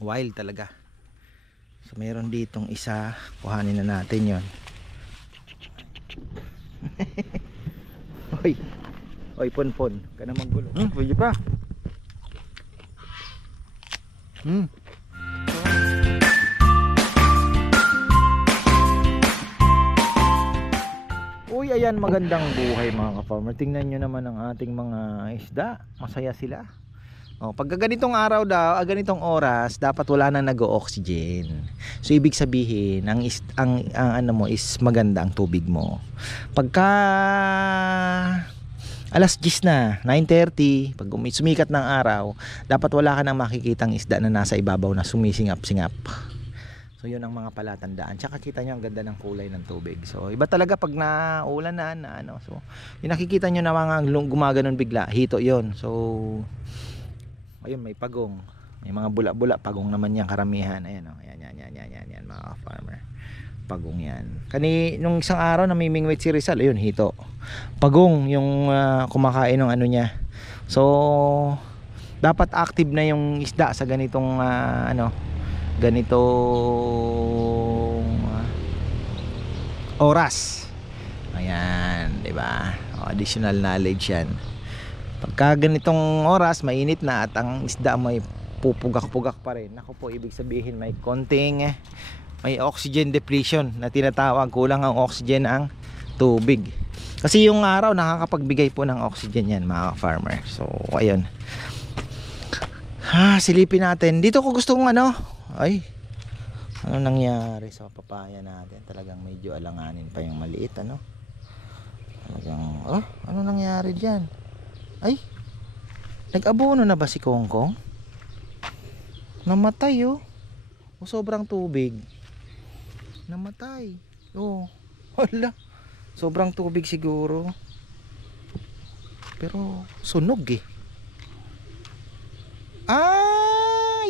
Wild talaga. So mayroon ditong isa, kuhanin na natin yon. Hoy, hoy ponpon, ka na maggulo. Pwede pa. Uy, ayan, magandang buhay mga ka-farmer. Tingnan nyo naman ang ating mga isda. Masaya sila. Pag ganitong araw daw, ganitong oras, dapat wala nang nag-o-oxygen. So ibig sabihin, ang ano mo is maganda ang tubig mo. Pagka alas 10 na, 9:30, pag sumikat ng araw, dapat wala ka nang makikitang isda na nasa ibabaw na sumisingap-singap. So yun ang mga palatandaan. Tsaka kita nyo ang ganda ng kulay ng tubig. So iba talaga pag naulan na ano. So yung nakikita nyo na mga gumaganon bigla, hito yon. So ayun, may pagong, may mga bula-bula, pagong naman yan karamihan. Ayan, yan mga farmer, pagong yan. Nung isang araw namimingwit si Rizal, ayun, hito, pagong yung kumakain ng ano niya. So dapat active na yung isda sa ganitong oras. Ayan, di ba? Additional knowledge yan. Pagka ganitong oras, mainit na at ang isda may pupugak-pugak pa rin. Ako po, ibig sabihin may konting may oxygen depletion na tinatawag. Kulang ang oxygen ang tubig. Kasi yung araw nakakapagbigay po ng oxygen yan mga farmer. So ayun, silipin natin. Dito ko gustong ano nangyari sa papaya natin. Talagang medyo alanganin pa yung maliit, talagang ano nangyari dyan? Ay, nag-abono na ba si Kongkong? Namatay o sobrang tubig. Namatay. Hala, sobrang tubig siguro. Pero sunog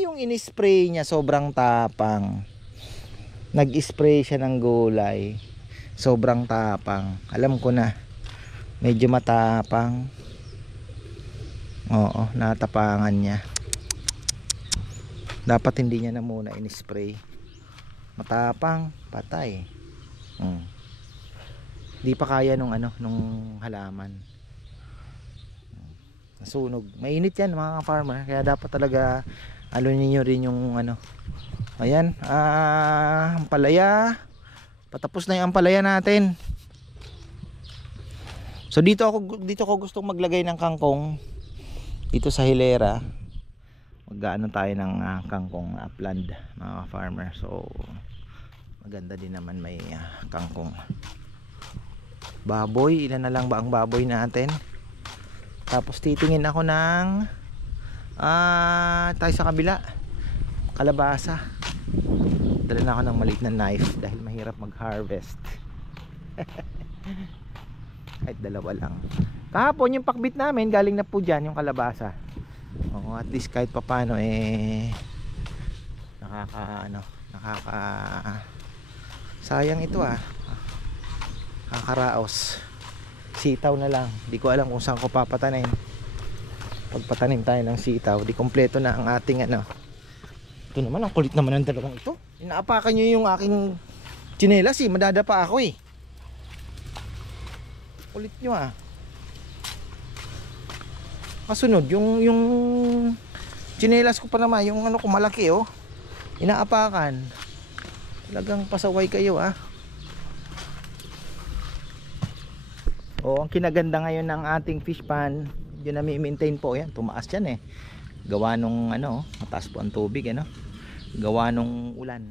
yung in-spray niya sobrang tapang. Nag-spray siya ng gulay. Sobrang tapang. Alam ko na, medyo matapang. Oo, natapangan niya. Dapat hindi niya na muna in-spray. Matapang, patay. Di pa kaya nung halaman. Nasunog. Mainit yan mga farmer, kaya dapat talaga niyo rin yung ayan, ampalaya. Patapos na yung ampalaya natin. So dito ko gustong maglagay ng kangkong. Dito sa hilera maggaano tayo ng kangkong upland mga farmer. So maganda din naman may kangkong. Baboy, ilan na lang ba ang baboy natin? Tapos titingin ako ng tayo sa kabila, kalabasa. Dala na ako ng maliit na knife dahil mahirap mag harvest. Kahit dalawa lang. Kahapon yung pakbit namin galing na po dyan yung kalabasa. At least kahit papano sayang ito kakaraos. Sitaw na lang, di ko alam kung saan ko papatanim. Pagpatanim tayo ng sitaw, di kompleto na ang ating Ito naman, ang kulit naman ng dalawang ito. Inaapakan nyo yung aking tsinelas madadapa ako kulit nyo kasunod yung tsinelas ko pa naman, yung ko malaki inaapakan. Talagang pasaway kayo ang kinaganda ngayon ng ating fish pan, yun na mi-maintain po yan. Tumaas yan gawa nung mataas po ang tubig gawa nung ulan.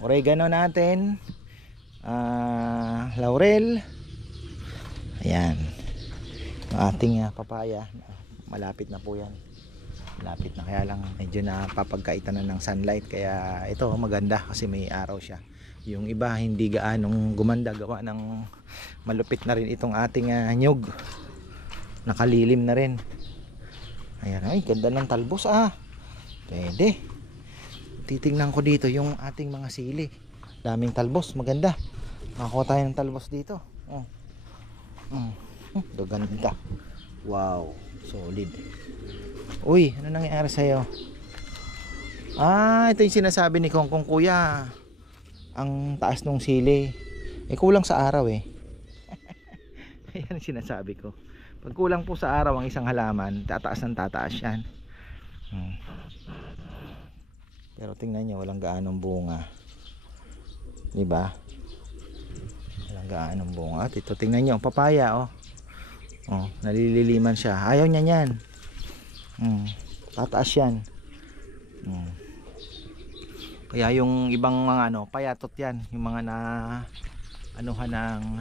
Oregano natin, laurel, ayan ang ating papaya. Malapit na po yan, malapit na, kaya lang medyo napapagkaitan na ng sunlight. Kaya ito maganda kasi may araw siya. Yung iba hindi gaanong gumanda, gawa ng malupit na rin itong ating nyug, nakalilim na rin. Ayan, ay ganda ng talbos pwede. Titingnan ko dito yung ating mga sili, daming talbos, maganda. Nakakuha tayo ng talbos dito. Ganda. Wow, solid. Uy, ano nangyari sa'yo? Ito yung sinasabi ni Kongkong, kuya. Ang taas nung sili. Kulang sa araw eh. Ayan ang sinasabi ko. Pag kulang po sa araw ang isang halaman, tataas ng tataas yan. Pero tingnan nyo, walang gaanong bunga. Diba? Walang gaanong bunga. At ito, tingnan nyo, papaya oh. Nalililiman siya. Ayaw niya yan. Tataas yan. Kaya yung ibang mga payatot yan, yung mga na anuhan ng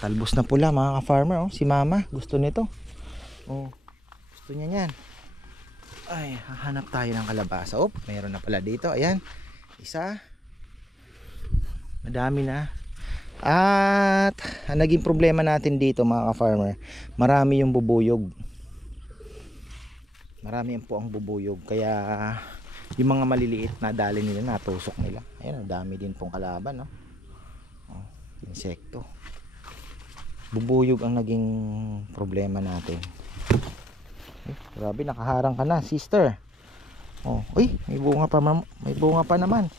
talbos na pula, mga ka-farmer si mama gusto nito. Gusto niya yan. Ay, hahanap tayo ng kalabasa. Meron na pala dito. Ayan, isa. Madami na. At ang naging problema natin dito, mga ka-farmer, marami yung bubuyog. Marami po ang bubuyog. Kaya yung mga maliliit na dali nila, natusok nila. Ayan, dami din pong kalaban, no? Insekto. Bubuyog ang naging problema natin. Grabe, nakaharang ka na, sister. Uy, may bunga pa, may bunga pa naman.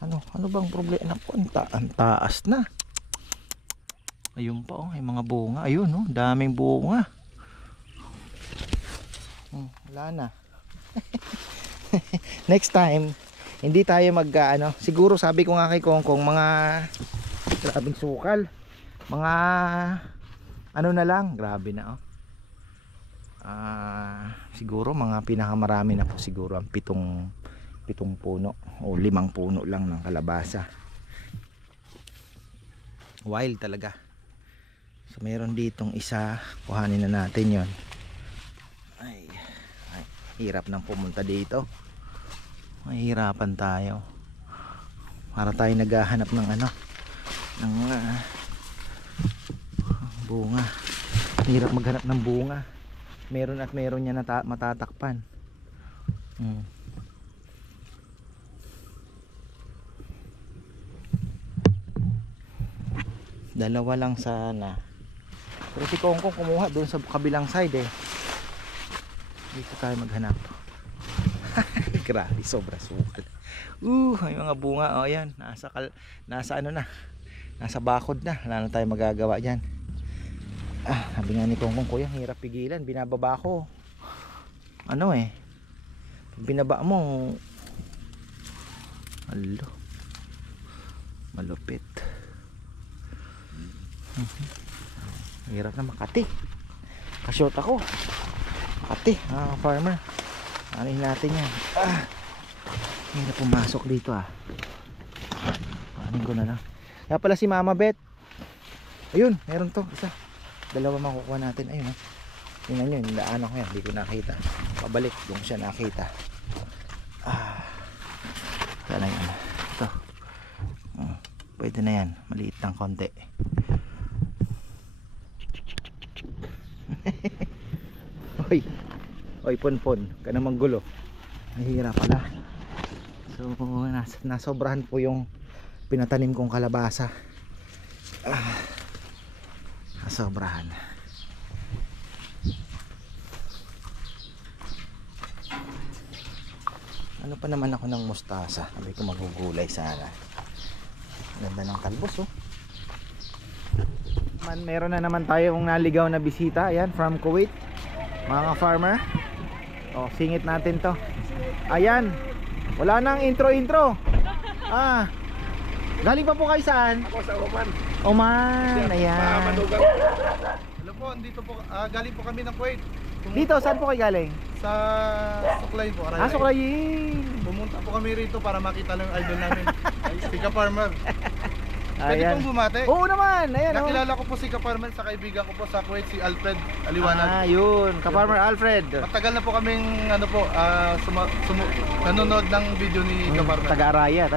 Ano bang problema? Ang taas na. Ayun pa, may mga bunga. Ayun, daming bunga. Wala na. Next time, hindi tayo siguro sabi ko nga kay Kongkong, mga grabing sukal. Mga na lang, grabe na siguro mga pinakamarami na po siguro ang pitong puno o 5 puno lang ng kalabasa. Wild talaga. So meron ditong isa, kuhanin na natin yon. Ay, hirap nang pumunta dito. Mahirapan tayo. Para tayo naghahanap ng ng bunga. Hirap maghanap ng bunga. Meron at meron niya matatakpan. Dalawa lang sana. Pero si Kongkong kumuha doon sa kabilang side eh. Dito tayo maghanap. Grabe, sobra sukal. May mga bunga. Ayan, nasa nasa bakod na. Wala na tayo magagawa dyan. Sabi nga ni Kongkong, kuya, hirap pigilan. Binababa ko. Pag binaba mo, malupit. Hirap na Makati. Ka-short ako. Makati, farmer. Anin natin yan. Hirap pumasok dito Anin ko na lang. Kaya pala si Mama Beth. Ayun, meron to, isa. Dalawa makukuha natin. Ayun tingnan nyo, yung daanan ko yan, hindi ko nakita. Pabalik, doon siya nakita. Sana yun. Ito. Pwede na yan, maliit ng konti. Oy, ponpon, ka namang gulo. Nahihira pala. So, nasobrahan po yung pinatanim kong kalabasa. Nasobrahan. Ano pa naman ako ng mustasa? Sabi ko magugulay sana. Ganda ng talbos meron na naman tayong naligaw na bisita. Ayan, from Kuwait, mga farmer. Singit natin to. Ayan, wala nang intro. Galing pa po kayo saan? Ako sa Oman. Oman, ayan. Hello po, andito po, galing po kami ng Kuwait. Dito, saan po kayo galing? Sa Suklayin po, Arayay. Suklayin. Pumunta po kami rito para makita lang yung idol namin. Si Ka-Farmer. Pwede Ayan. pong bumate? Oo naman, ayan. Nakilala ko po si Ka-Farmer sa kaibigan ko po sa Kuwait, si Alfred Aliwanag. Yun, Ka-Farmer Alfred. Matagal na po kaming nanonood ng video ni Ka-Farmer. Taga-Arayat,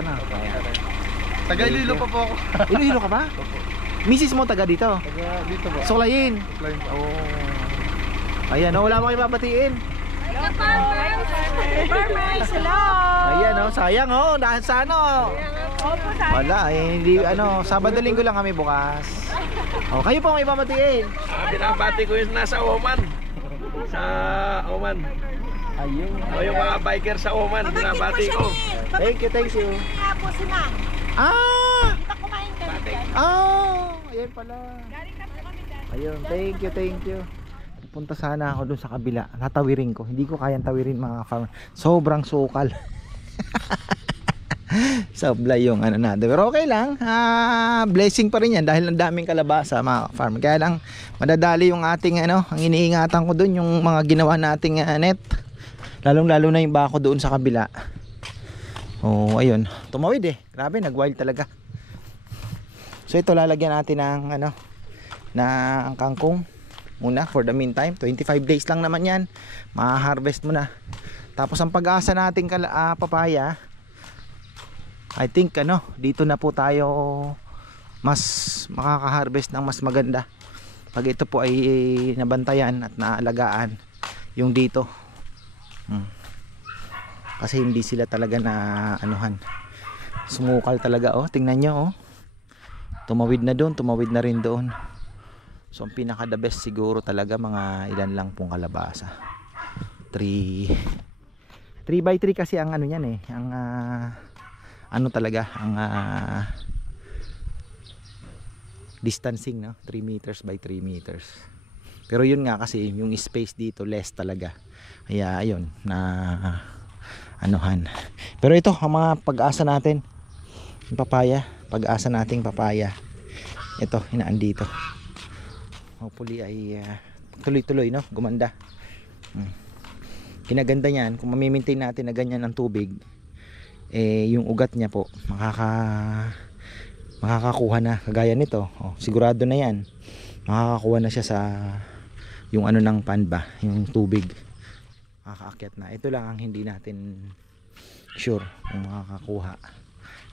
Taga Iloilo pa po ako. Iloilo ka ba? Opo. Misis mo taga dito? Taga dito po. Suklayin. Suklayin po. Ayan, wala mo kayo babatiin. Farmers, hello! Ayan, sayang dahil sa Opo, sayang. wala, hindi, Sabado Linggo lang kami bukas. Kayo po may babatiin. Binabati ko yung nasa Oman. Sa Oman. Ayun. O yung mga biker sa Oman, binabati ko. Thank you, thank you. Tapos na. Ah! Kita kumain kami dyan. Oh! Ayan pala. Galing na po kami dyan. Ayun, thank you, thank you. Pupunta sana ako dun sa kabila. Tatawirin ko. Hindi ko kayang tawirin mga farmer. Sobrang sukal. Sablay yung ano natin. Pero okay lang. Blessing pa rin yan dahil ang daming kalabasa mga farmer. Kaya lang madadali yung ating ano, ang iniingatan ko dun yung mga ginawa nating net. Lalong lalo na yung bako doon sa kabila. Oh, ayun. Tumawid eh. Grabe, nag-wild talaga. So ito lalagyan natin ng ano, ng kangkong muna for the meantime. 25 days lang naman yan. Ma-harvest mo na. Tapos ang pag-asa nating papaya, I think ano, dito na po tayo mas makaka-harvest ng mas maganda. Pag ito po ay nabantayan at naalagaan yung dito. Kasi hindi sila talaga na anuhan. Sumukal talaga oh, tingnan nyo oh. Tumawid na doon, tumawid na rin doon. So ang pinaka the best siguro talaga mga ilan lang pong kalabasa. 3x3 kasi ang ano niyan eh, ang ano talaga, ang distancing no, 3 meters by 3 meters. Pero yun nga kasi yung space dito less talaga. Kaya ayun na anuhan. Pero ito ang mga pag-asa natin. Yung papaya, pag-asa nating papaya. Ito, hinaan dito. Hopefully ay tuloy-tuloy no, gumanda. Kinaganda niyan kung mamimaintain natin na ganyan ang tubig, eh yung ugat niya po makakakuha na kagaya nito. Oh, sigurado na yan. Makakakuha na siya sa yung ano ng pan ba, yung tubig. Makakaakyat na. Ito lang ang hindi natin sure kung makakakuha.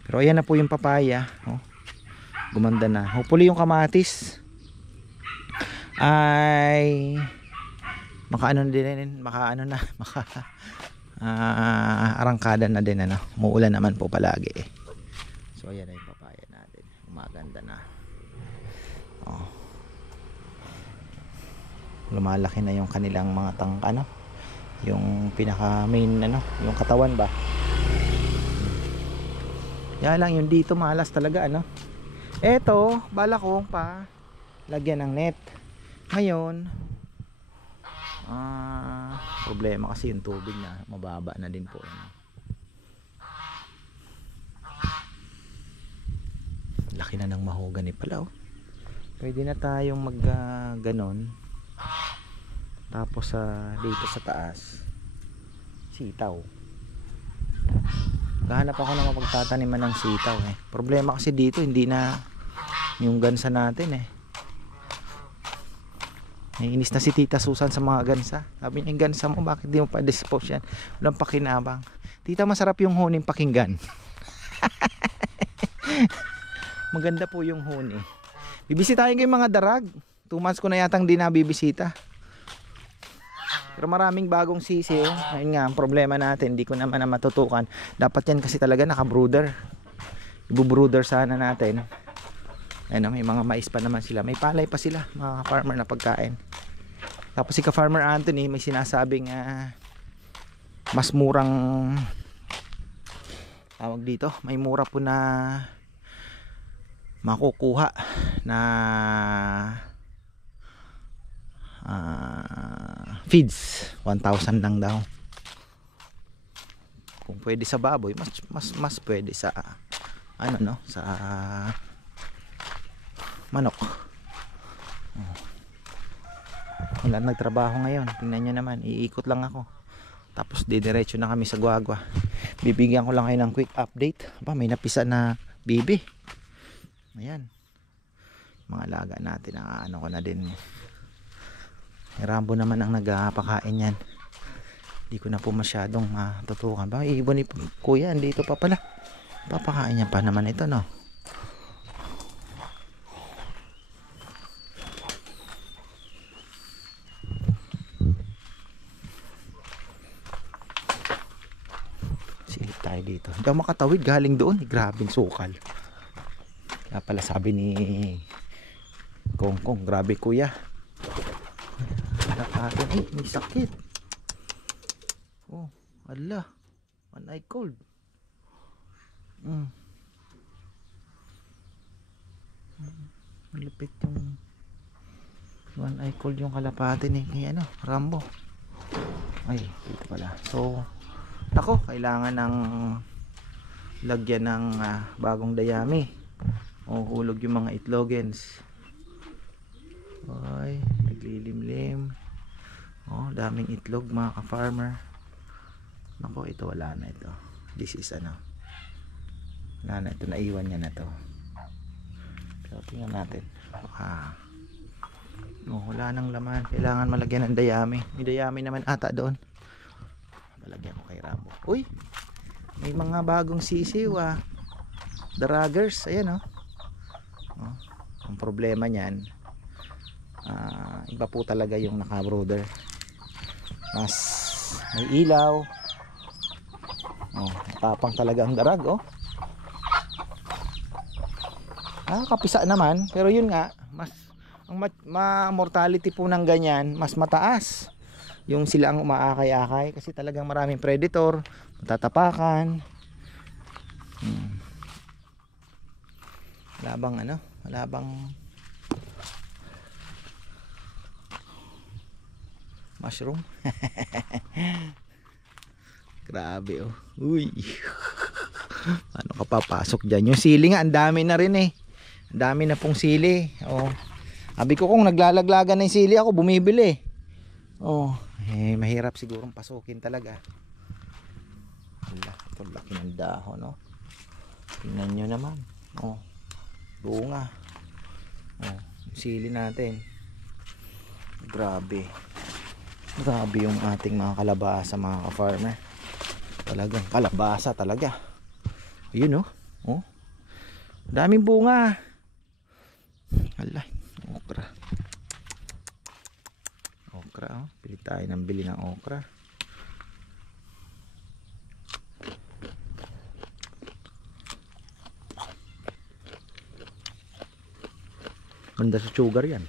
Pero ayan na po yung papaya. Oh, gumanda na. Hopefully yung kamatis ay makaano din, arangkada na din ano. Umuulan naman po palagi eh. So ayan na yung papaya natin. Maganda na. Oh. Lumalaki na yung kanilang mga tangka no. Yung pinaka main ano, yung katawan ba. Yan lang yung dito malas talaga ano. Eto, bala kong pa lagyan ng net. Ngayon problema kasi yung tubig na mababa na din po ano. Laki na ng mahogany pala oh. Pwede na tayong mag ganon. Tapos dito sa taas sitaw. Gahanap ako ng mapagtataniman ng sitaw eh. Problema kasi dito hindi na yung gansa natin eh. Naiinis na si Tita Susan sa mga gansa. Sabi niya, yung gansa mo bakit di mo pa dispose yan? Walang pakinabang. Tita, masarap yung huning pakinggan. Maganda po yung huni. Bibisitahin ko yung mga darag. 2 months ko na yatang di nabibisita. Pero maraming bagong sisi. Ayun nga, ang problema natin, hindi ko naman na matutukan. Dapat yan kasi talaga naka-brooder. Ibu-brooder sana natin. Ayun, may mga mais pa naman sila. May palay pa sila, mga farmer na pagkain. Tapos si ka-farmer Anthony may sinasabing mas murang tawag dito. May mura po na makukuha na feeds 1,000 lang daw. Kung pwede sa baboy mas pwede sa ano no, sa manok. Wala nagtrabaho ngayon. Tingnan nyo naman, iikot lang ako. Tapos didiretso na kami sa Guagua. Bibigyan ko lang kayo ng quick update. Aba, may napisa na bibi. Ayan, mga alaga natin, ano ko na din. Rambo naman ang nagpakain yan. Hindi ko na po masyadong matutukan. Ba, ibon ni kuya, andito pa pala. Papakain niya pa naman ito no. Silip tayo dito. Hindi ako makatawid galing doon. Grabing sukal. Kaya pala sabi ni Kongkong, grabe kuya. Ay, may sakit. Ala, one eye cold. Mm. Malupit yung one eye cold yung kalapati ni ano, Rambo. Ay, dito pala. So, ako, kailangan ng lagyan ng bagong dayami. O hulog yung mga itlogens. Ay, naglilimlim. Oh, daming itlog mga ka-farmer. Nako, ito wala na ito. This is ano. Wala na ito, naiwan niya na to. So, tingnan natin. Wala nang laman. Kailangan malagyan ng dayami. May dayami naman ata doon. Malagyan ko kay Rambo. Uy! May mga bagong sisiw Draggers. Ayan oh. Ang problema niyan, iba po talaga yung naka-brooder. Mas may ilaw. Tapang talaga ang darag kapisa naman, pero yun nga, mas ang mortality po ng ganyan mas mataas yung sila ang umaakay-akay kasi talagang maraming predator, matatapakan. Wala bang mushroom. Grabe uy. Ano ka papasok dyan? Yung sili nga, ang dami na rin ang dami na pong sili. Sabi ko kung naglalaglagan ng sili ako, bumibili. Mahirap sigurong pasukin talaga. Ito laki ng dahon tingnan nyo naman. Bunga. Yung sili natin. Grabe yung ating mga kalabasa mga ka-farmer. Talagang kalabasa talaga. Ayun daming bunga. Alay, okra. Bili tayo ng bili ng okra. Ganda sa sugar yan.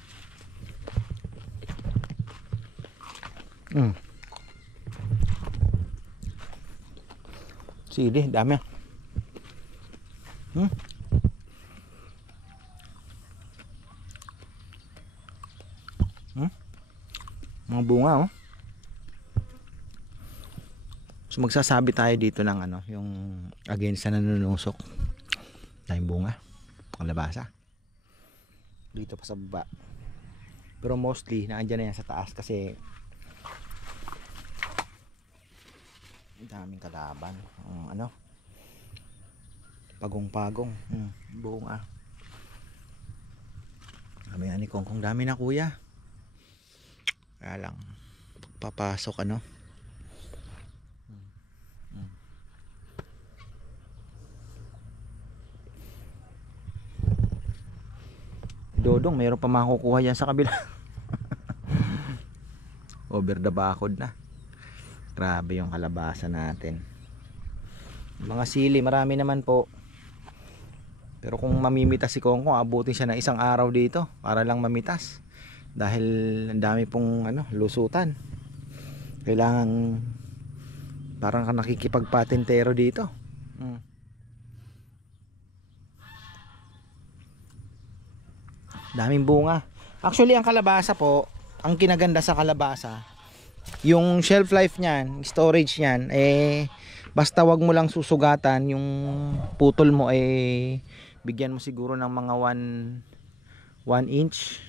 Sili, dami. Mga bunga So magsasabi tayo dito ng yung against sa nanunusok. Tayong bunga, kalabasa. Dito pa sa baba. Pero mostly naandyan na yan sa taas kasi daming kalaban. Pagong-pagong. Bunga. Kami ni Kongkong dami na kuya. Kaya lang papasok Dodong, mayroon pa makukuha yan sa kabila. Over the bakod na. Grabe yung kalabasa natin. Mga sili, marami naman po. Pero kung mamimitas si Kongkong, abutin siya ng isang araw dito para lang mamitas. Dahil ang dami pong lusutan. Kailangan parang ka nakikipagpatintero dito. Daming bunga. Actually, ang kalabasa po, ang kinaganda sa kalabasa, yung shelf life niyan, storage niyan, basta wag mo lang susugatan, yung putol mo bigyan mo siguro ng mga 1 inch,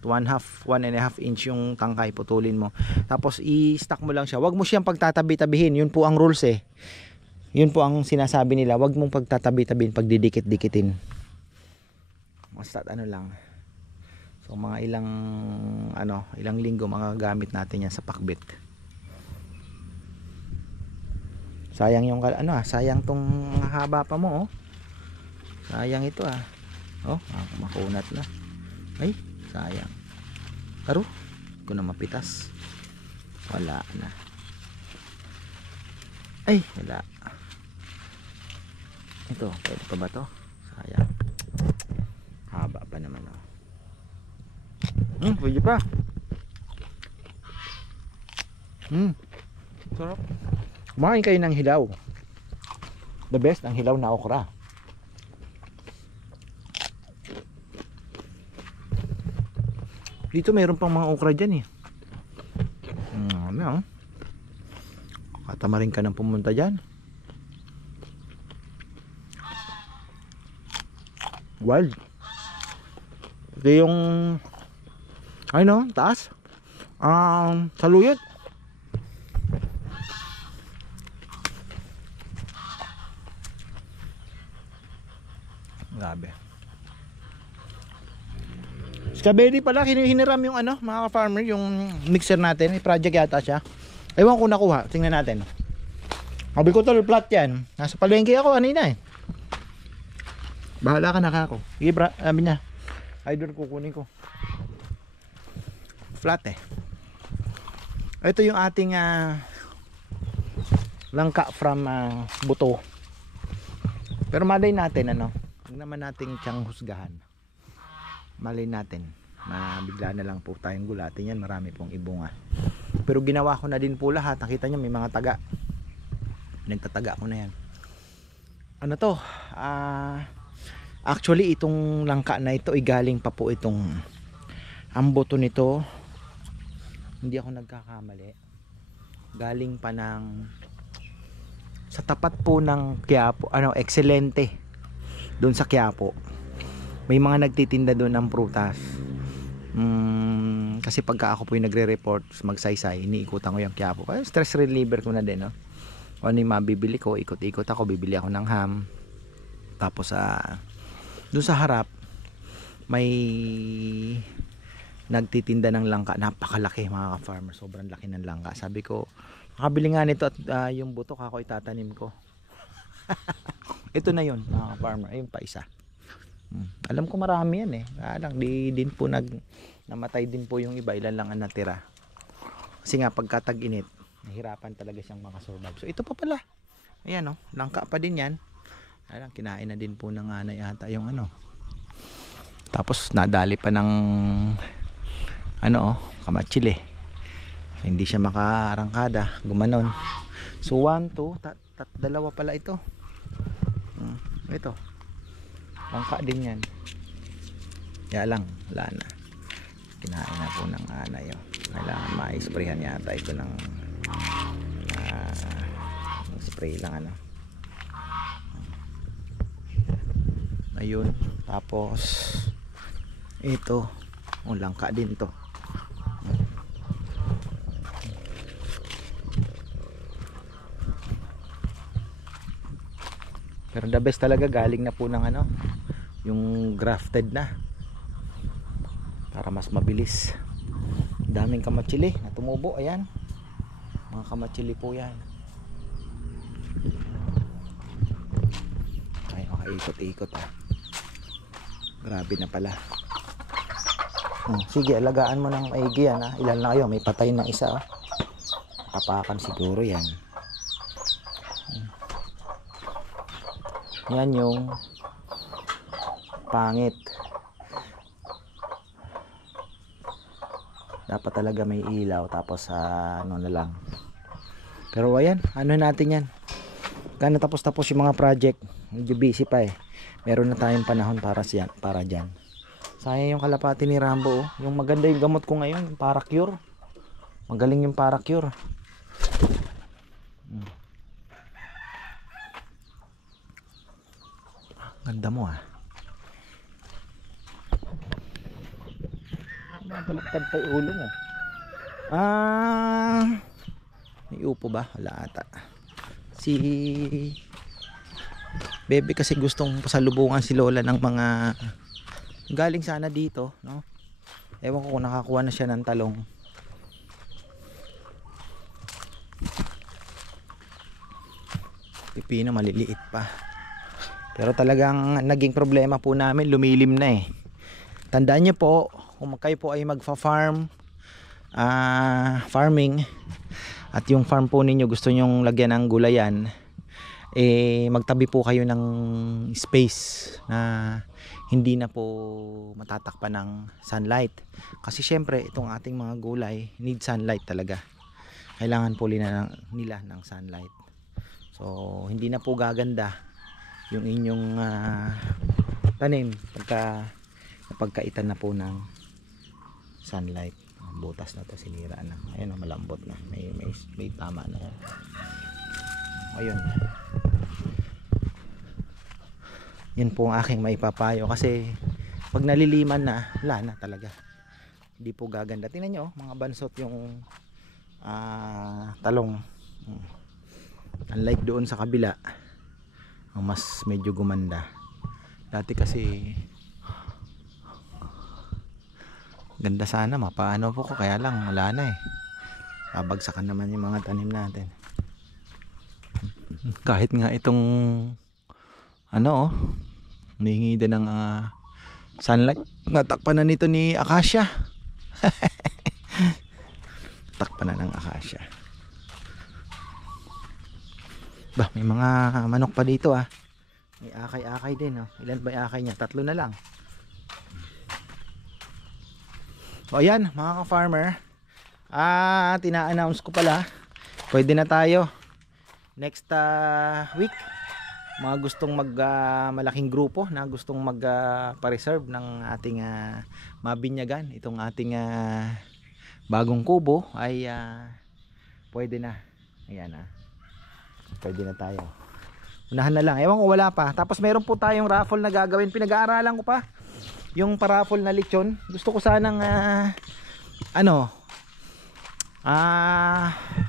1.5 inch yung tangkay, putulin mo. Tapos i-stack mo lang siya. Wag mo siyang pagtatabi-tabihin. Yun po ang rules Yun po ang sinasabi nila. Wag mong pagtatabi-tabihin, pagdidikit-dikitin. Basta lang. So mga ilang linggo magagamit natin yan sa pakbit. Sayang yung sayang tong haba pa mo Sayang ito makunat na. Ay, sayang. Aro, ko na mapitas. Wala na. Ay, wala. Ito, pwede pa ba to? Sayang. Haba pa naman pwede pa. Sarap. Kumain kayo ng hilaw. The best ang hilaw na okra. Dito mayroon pang mga okra dyan eh. Ano? Katamarin ka ng pumunta dyan. Wild. Ito yung taas. Saluyot. Grabe. Strawberry pala, hiniram yung mga farmer, yung mixer natin, may project yata siya. Ewan ko nakuha, tingnan natin. Sabi ko tol, flat yan. Nasa palengke ako kanina eh. Bahala ka na kako. Ibra, sabi niya. Ay doon kukunin ko. Flat eh. Ito yung ating langka from buto. Pero malay natin huwag naman nating tiyang husgahan. Malay natin, bigla na lang po tayong gulatin yan, marami pong ibunga. Pero ginawa ko na din po lahat. Nakita nyo may mga taga, nagtataga ko na yan. Ano to, actually itong langka na ito ay galing pa po itong, ang buto nito, hindi ako nagkakamali, galing pa ng sa tapat po ng Quiapo, Excelente, doon sa Quiapo. May mga nagtitinda doon ng prutas. Kasi pagka ako po yung nagre-report magsaysay, iniikutan ko yung Quiapo. Kaya stress reliever ko na din, no? Kung ano yung mabibili ko, ikot-ikot ako, bibili ako ng ham. Tapos doon sa harap may nagtitinda ng langka, napakalaki mga ka-farmer, sobrang laki ng langka. Sabi ko, nakabili nga nito at yung buto ako itatanim ko. Ito na yun mga ka-farmer, ayun pa isa. Alam ko marami yan eh. Lang di din po namatay din po yung iba, ilan lang ang natira. Kasi nga pagka tag-init, nahirapan talaga siyang makasurvive. So ito pa pala. Ayan langka pa din yan. Ayan, kinain na din po ng anay ata yung Tapos nadali pa ng kamatsili. Hindi siya makaarangkada, gumanon. So 1, 2, dalawa pala ito. Ito. Langka din yan. Kaya lang, wala na. Kinain na po ng anay. Kailangan ma-sprayhan yata ito ng spray lang ayun. Tapos ito, langka din to. Pero the best talaga galing na po ng yung grafted na, para mas mabilis. Daming kamatsili na tumubo. Ayan, mga kamatsili po yan. Ay, ikot-ikot grabe na pala. Sige, alagaan mo ng maigi yan Ilan na kayo, may patay na isa Kapakan siguro yan. Yan yung pangit. Dapat talaga may ilaw, tapos na lang. Pero ayan, natin yan. Kaya natapos yung mga project, medyo busy pa meron na tayong panahon para dyan. Sayang yung kalapati ni Rambo yung maganda yung gamot ko ngayon, yung Paracure. Magaling yung Paracure. Ganda mo baliktad pa yung ulo mo. May upo ba? Wala ata. Si Bebe kasi gustong pasalubungan si Lola ng mga galing sana dito, no? Ewan ko kung nakakuha na siya ng talong. Pipino maliliit pa. Pero talagang naging problema po namin, lumilim na Tandaan niyo po, kung kayo po ay magfa-farm, farming, at yung farm po ninyo gusto nyong lagyan ng gulayan, magtabi po kayo ng space na hindi na po matatakpan ng sunlight. Kasi syempre, itong ating mga gulay need sunlight talaga. kailangan po nila ng sunlight. So hindi na po gaganda yung inyong tanim pagkaitan na po ng sunlight. Butas na to, sinira na. Ayun, malambot na, may tama na yan. Ayun, yun po ang aking maipapayo, kasi pag naliliman na, wala na talaga, hindi po gaganda. Tingnan nyo, mga bansot yung talong. Unlike doon sa kabila, ang mas medyo gumanda. Dati kasi ganda sana, mapaano po ko, kaya lang wala na eh. Babagsakan naman yung mga tanim natin. Kahit nga itong humingi din ng sunlight, natakpan na nito ni Acacia. Takpan na ng Acacia. Bah, may mga manok pa dito ah. May akay-akay din oh. Ilan ba yung akay niya? 3 na lang. O ayan mga ka-farmer, tina-announce ko pala, pwede na tayo next week. Mga gustong malaking grupo na gustong pa-reserve ng ating mabinyagan, itong ating bagong kubo, ay pwede na. Ayan pwede na tayo. Unahan na lang, ewan ko wala pa. Tapos meron po tayong raffle na gagawin, pinag-aaralan ko pa yung paraffle na lechon. Gusto ko sanang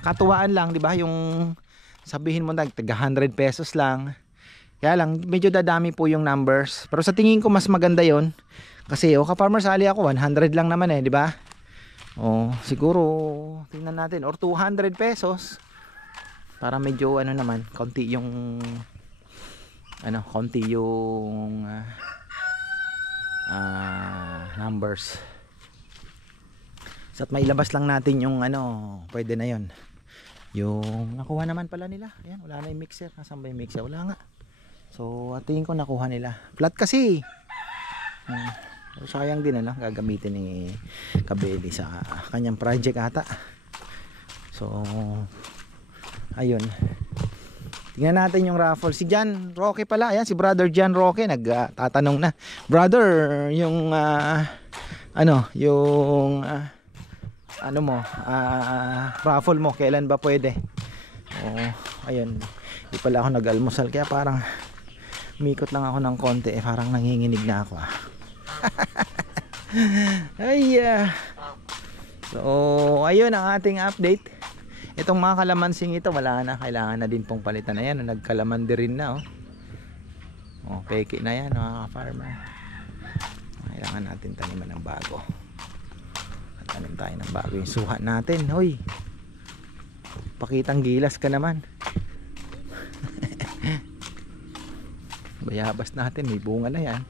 katuwaan lang, di ba? Yung sabihin mo taga 100 pesos lang. Kaya lang medyo dadami po yung numbers. Pero sa tingin ko mas maganda yon, kasi ka-farmer, sali ako 100 lang naman di ba? Siguro tingnan natin, or 200 pesos para medyo naman, konti yung numbers. So, at mailabas lang natin yung pwede na yon. Yung nakuha naman pala nila. Ayan, wala na yung mixer. Nasaan ba yung mixer? Wala nga. So tingin ko nakuha nila. Flat kasi. Sayang din gagamitin ni Kabeli sa kanyang project ata. So ayun, tingnan natin yung raffle. Si Jan Roque pala, ayan, si brother Jan Roque nagtatanong na, brother, yung raffle mo kailan ba pwede? Ayun, di pala ako nag-almusal, kaya parang umikot lang ako ng konti, parang nanginginig na ako ay so ayun ang ating update. Itong mga kalamansing ito, wala na, kailangan na din pong palitan. Ayan, nagkalamandi rin na peke na yan mga farmer. Kailangan natin taniman ng bago. Tanim tayo ng bago yung suha natin. Hoy, pakitang gilas ka naman. Bayabas natin, may bunga na yan.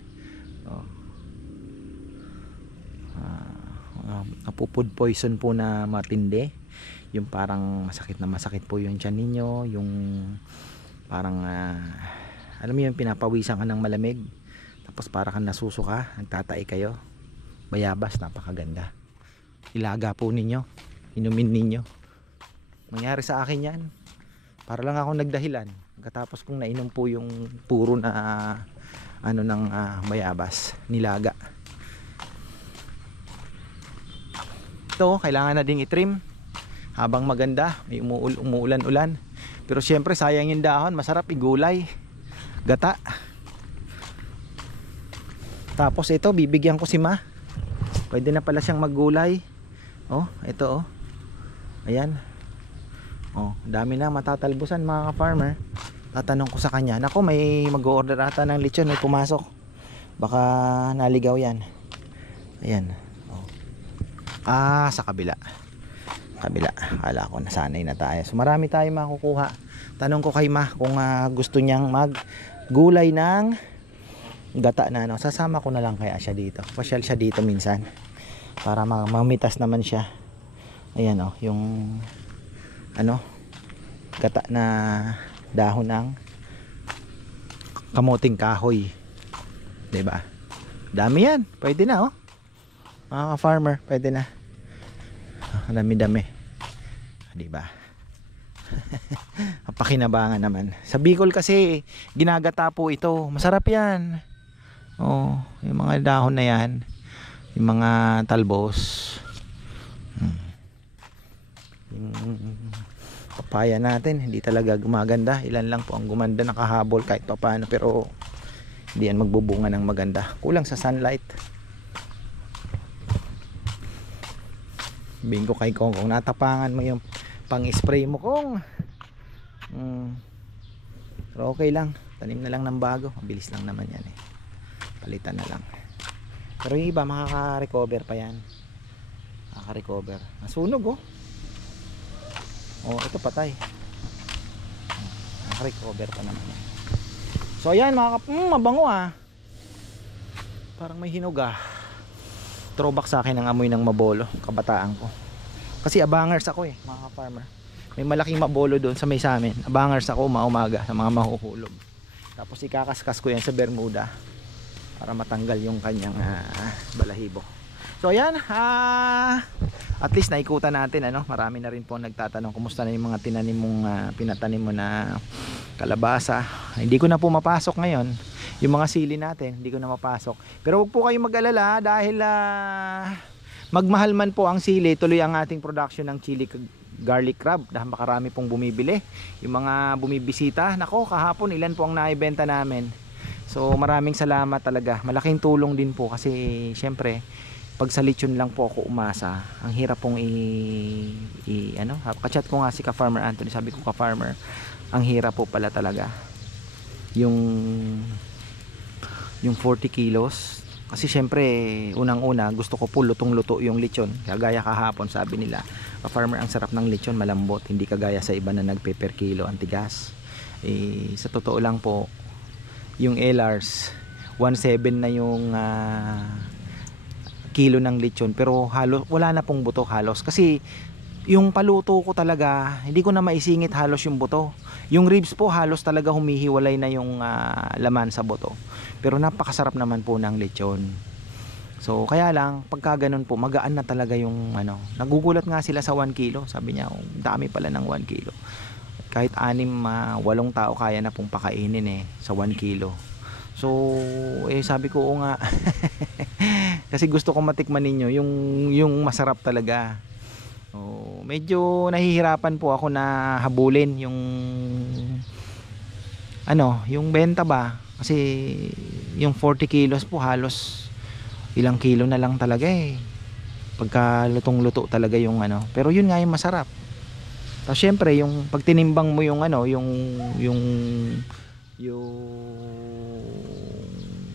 Food poison po na matindi, yung parang masakit po yung tiyan ninyo, yung parang alam mo yung pinapawisan ka ng malamig, tapos para kang nasusuka, nagtatai kayo. Bayabas, napakaganda. Ilaga po ninyo, inumin ninyo. Nangyari sa akin yan, para lang ako nagdahilan katapos kong nainom po yung puro na ng bayabas, nilaga. Ito kailangan na ding itrim habang maganda, may umuulan-ulan. Pero syempre sayang yung dahon, masarap igulay, gata. Tapos ito bibigyan ko si Ma, pwede na pala siyang maggulay. Ito ayan, dami na matatalbusan mga ka-farmer. Tatanong ko sa kanya, nako, may mag-order ata ng lechon, may pumasok, baka naligaw yan. Ayan, sa kabila, akala ko nasanay na tayo. So marami tayong makukuha. Tanong ko kay Ma kung gusto niyang maggulay ng gata na sasama ko na lang kaya siya dito, pasyal siya dito minsan para mamitas naman siya. Ayan yung gata na dahon ng kamuting kahoy, diba? Dami yan, pwede na mga farmer, pwede na. Dami-dami. Di ba? Pakinabangan naman. Sa Bicol kasi ginagata po ito. Masarap 'yan. Oh, yung mga dahon na 'yan, yung mga talbos. Yung papaya natin hindi talaga gumaganda. Ilan lang po ang gumanda, nakahabol kahit pa paano, pero hindi yan magbubunga ng maganda. Kulang sa sunlight. Bingo kay Kong, kung natapangan mo yung pang-spray mo, Kong. Pero okay lang, tanim na lang ng bago, mabilis lang naman yan eh, palitan na lang. Pero yung iba makaka-recover pa yan, makaka-recover. Nasunog oh. Oh, ito patay, makaka-recover pa naman yan. So ayan mabango ah, parang may hinog ah. Throwback sa akin ang amoy ng mabolo, kabataan ko. Kasi abangers ako eh, mga farmer. May malaking mabolo doon sa may samin. Abangers ako umaga sa mga mahuhulog. Tapos ikakaskas ko yan sa Bermuda para matanggal yung kanyang balahibo. So ayan, at least naikutan natin ano. Marami na rin po nagtatanong kumusta na yung mga tinanim mong pinatanim mo na kalabasa. Hindi ko na po mapasok ngayon. Yung mga sili natin, hindi ko na mapasok. Pero huwag po kayong mag-alala dahil magmahal man po ang sili, tuloy ang ating production ng chili garlic crab dahil makarami pong bumibili. Yung mga bumibisita, nako kahapon ilan po ang naibenta namin. So maraming salamat talaga, malaking tulong din po kasi syempre pag sa lechon lang po ako umasa, ang hirap pong kachat ko nga si Ka-Farmer Anthony, sabi ko Ka-Farmer, ang hirap po pala talaga yung 40 kilos. Kasi syempre unang-una gusto ko po lutong-luto yung lechon. Kagaya kahapon sabi nila, Ka-Farmer, ang sarap ng lechon, malambot, hindi kagaya sa iba na nagpe per kilo, ang tigas. Sa totoo lang po, yung LRs 1.7 na yung kilo ng lechon, pero halos wala na pong buto halos. Kasi yung paluto ko talaga, hindi ko na maisingit halos yung buto. Yung ribs po halos talaga humihiwalay na yung laman sa buto. Pero napakasarap naman po ng lechon. So kaya lang pagka ganun po, magaan na talaga yung nagugulat nga sila sa 1 kilo. Sabi niya, dami pala ng 1 kilo. Kahit 8 tao kaya na pong pakainin sa 1 kilo. So sabi ko nga kasi gusto ko matikman ninyo yung masarap talaga. Medyo nahihirapan po ako na habulin yung benta ba, kasi yung 40 kilos po halos ilang kilo na lang talaga pagka lutong-luto talaga yung pero yun nga yung masarap. Tapos syempre yung pag tinimbang mo yung yung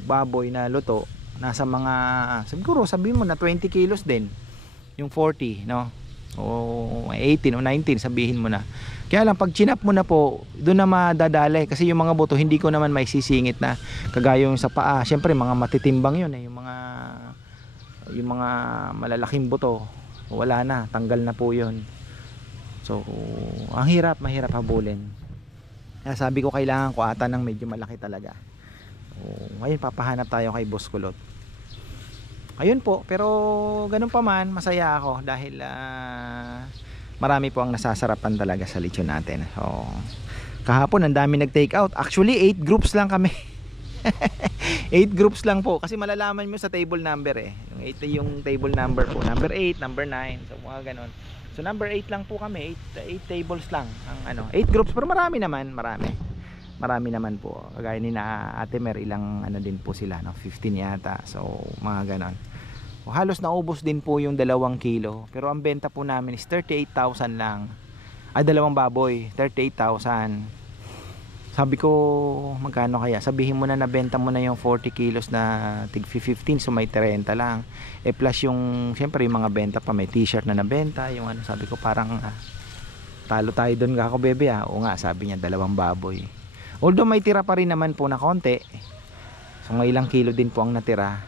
baboy na luto, nasa mga siguro sabihin mo na 20 kilos din yung 40, no? O 18 o 19 sabihin mo na. Kaya lang pag chinap mo na po, doon na madadali kasi yung mga buto hindi ko naman maisisingit na kagaya yung sa paa. Syempre mga matitimbang yun yung mga malalaking buto wala na, tanggal na po yun. So mahirap habulin. Kaya sabi ko kailangan ko ata ng medyo malaki talaga. Ngayon papahanap tayo kay Boss Kulot. Ayun po, pero ganun pa man, masaya ako dahil marami po ang nasasarapan talaga sa lechon natin. So, kahapon ang dami nag-take out. Actually 8 groups lang kami. 8 groups lang po kasi malalaman mo sa table number Yung 8 yung table number po. Number 8, number 9, so mga ganun. So number 8 lang po kami, 8 tables lang ang 8 groups, pero marami naman po. Kagaya ni na Ate Mer, ilang din po sila, 15 yata. So mga ganon. Halos naubos din po yung 2 kilo. Pero ang benta po namin is 38,000 lang. Dalawang baboy, 38,000. Sabi ko, magkano kaya? Sabihin mo na nabenta mo na yung 40 kilos na tig 15, so may 30 lang. Plus yung, syempre yung mga benta pa, may t-shirt na nabenta, yung sabi ko parang talo tayo doon ako bebe Oo nga, sabi niya 2 baboy. Although may tira pa rin naman po na konti. So may ilang kilo din po ang natira.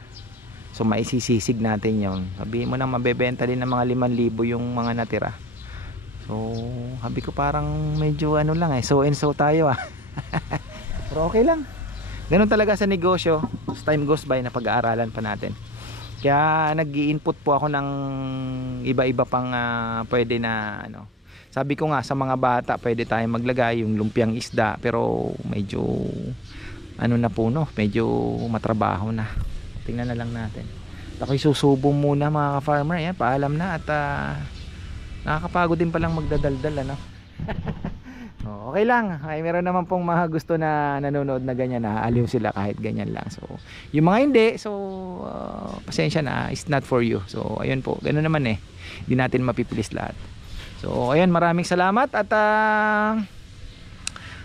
So maisisisig natin yun. Sabihin mo na mabebenta din ng mga 5,000 yung mga natira. So sabi ko parang medyo lang so and so tayo Pero okay lang. Ganun talaga sa negosyo. As time goes by, na pag-aaralan pa natin. Kaya nag-i-input po ako ng iba-iba pang pwede na Sabi ko nga sa mga bata, pwede tayong maglagay yung lumpiang isda, pero medyo ano na po, no, medyo matrabaho na. Tingnan na lang natin. Ako'y susubo muna mga ka-farmer. Ayan, paalam na at nakakapagod din palang magdadaldal, ano. Okay lang. Ay, meron naman pong mga gusto na nanonood na ganyan, na aliw sila kahit ganyan lang. So, yung mga hindi, so pasensya na, it's not for you. So, ayun po, ganoon naman eh. Hindi natin mapipilis lahat. So, ayun, maraming salamat at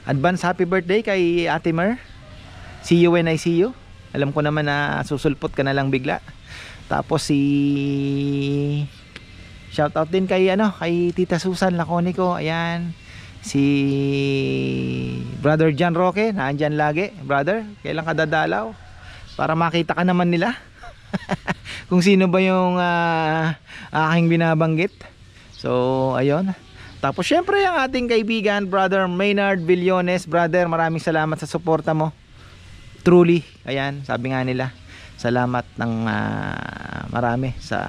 advance happy birthday kay Ate Mer. See you when I see you. Alam ko naman na susulpot ka na lang bigla. Tapos shoutout din kay kay Tita Susan Laconico. Ayan. Si Brother John Roque, naandyan lagi. Brother, kailan ka dadalaw? Para makita ka naman nila. Kung sino ba yung aking binabanggit. So, ayun. Tapos syempre ang ating kaibigan, Brother Maynard Villones. Brother, maraming salamat sa suporta mo. Truly, ayan, sabi nga nila, salamat ng marami sa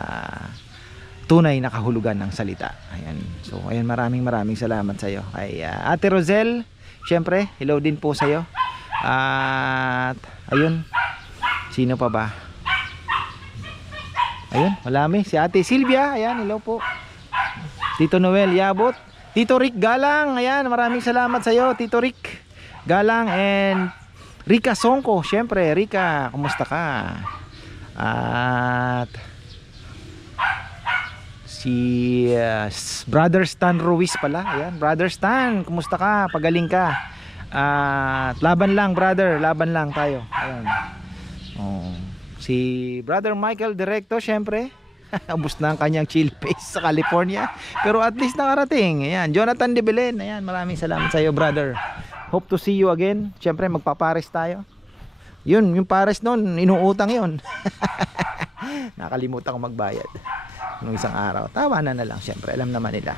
tunay na kahulugan ng salita. Ayan. So, ayan, maraming salamat sa iyo. Kay Ate Rosel, syempre, hello din po sa iyo. At ayun, sino pa ba? Ayun, marami. Si Ate Silvia, ayan, hello po. Tito Noel Yabot, Tito Rick Galang, ayan, maraming salamat sa iyo, Tito Rick Galang, and Rika Songko, syempre, Rika, kumusta ka? At si Brother Stan Ruiz pala. Ayan, Brother Stan, kumusta ka? Pagaling ka. At laban lang, brother, laban lang tayo. Ayan. Oh, si Brother Michael Directo, syempre. Ubus na ang kanyang chill face sa California, pero at least nakarating. Ayan, Jonathan De Belen, ayan, maraming salamat sa iyo, brother. Hope to see you again. Siyempre magpapares tayo. Yun, yung pares nun, inuutang yun. Nakalimutan ko magbayad nung isang araw. Tawa na lang, siyempre, alam naman nila.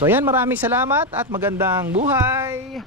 So ayan, maraming salamat at magandang buhay.